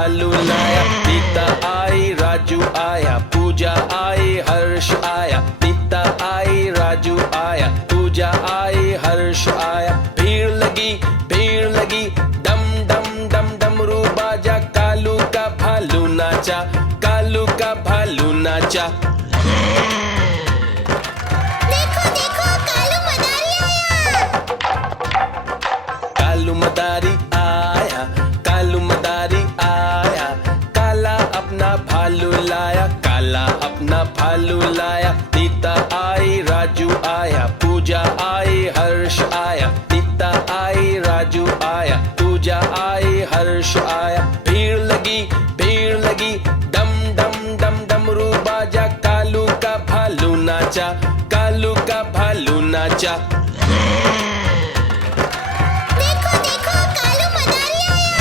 भालू लाया। नीता आई, राजू आया, पूजा आई, हर्ष आया। नीता आई, राजू आया, पूजा आई, हर्ष आया। भीड़ लगी डम डम डम डमरू बाजा। कालू का भालू नाचा, कालू का भालू नाचा। देखो देखो कालू मदारी आया। कालू मदारी आया, कालू मदारी आया। काला अपना भालू लाया, काला अपना भालू लाया। नीता आई, राजू आया, पूजा आई, हर्ष आया। नीता आई, राजू आया, पूजा आई, हर्ष आया। भीड़ लगी डम डम डम डमरू बाजा। कालू का भालू नाचा, कालू का भालू नाचा। देखो देखो कालू मदारी आया।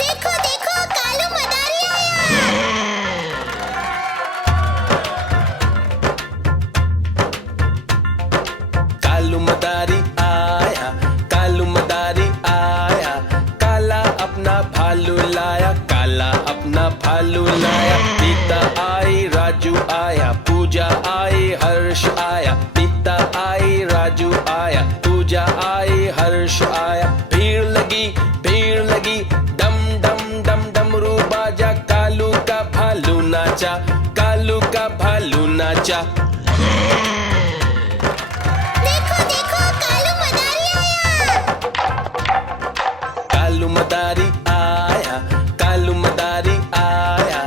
देखो देखो कालू मदारी आया। कालू मदारी आया, कालू मदारी आया। काला अपना भालू लाया, काला अपना भालू लाया। नीता आई, राजू आया, पूजा आई, हर्ष आया। नीता आई, राजू आया, पूजा आई, हर्ष आया। भीड़ लगी डम डम डम डमरू बाजा। कालू का भालू नाचा, कालू का भालू नाचा। देखो देखो कालू मदारी आया। कालू मदारी आया, कालू मदारी आया।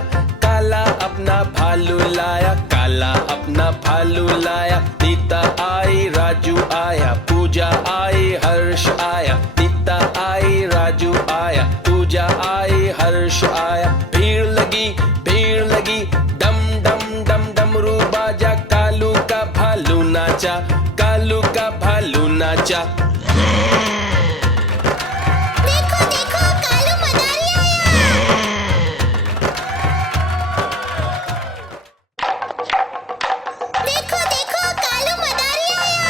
काला अपना भालू लाया, काला अपना भालू लाया। नीता आई, राजू आया, पूजा आई, हर्ष आया। नीता आई, राजू आया, पूजा आई, हर्ष आया। भीड़ लगी डम डम डम डमरू बाजा। कालू का भालू नाचा, कालू का भालू नाचा। देखो देखो कालू मदारी आया। देखो देखो कालू मदारी आया।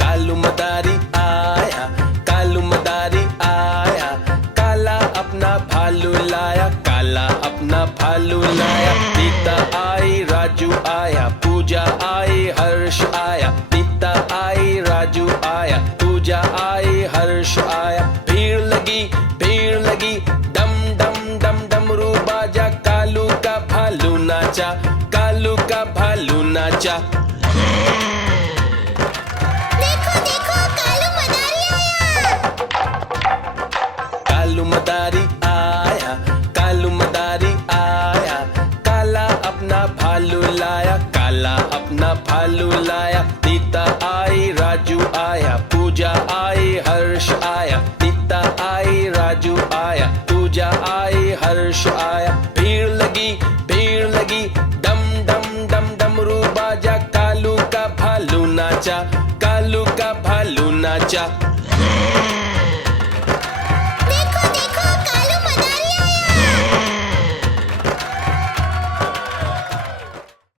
कालू मदारी आया, कालू मदारी आया। काला अपना भालू लाया, काला अपना भालू लाया। नीता आई, राजू आया, पूजा आई, हर्ष आया। नीता आई, राजू आया, पूजा आई, हर्ष आया। भीड़ लगी डम डम डम डमरू बाजा। कालू का भालू नाचा, कालू का भालू नाचा। देखो देखो कालू मदारी आया। कालू मदारी आया, कालू मदारी आया। काला अपना भालू लाया, काला अपना भालू लाया। नीता आई, राजू आया, पूजा आई, हर्ष आया। नीता आई, राजू आया, पूजा आई, हर्ष आया। भीड़ लगी डम डम डम डमरू बाजा। कालू का भालू नाचा, कालू का भालू नाचा।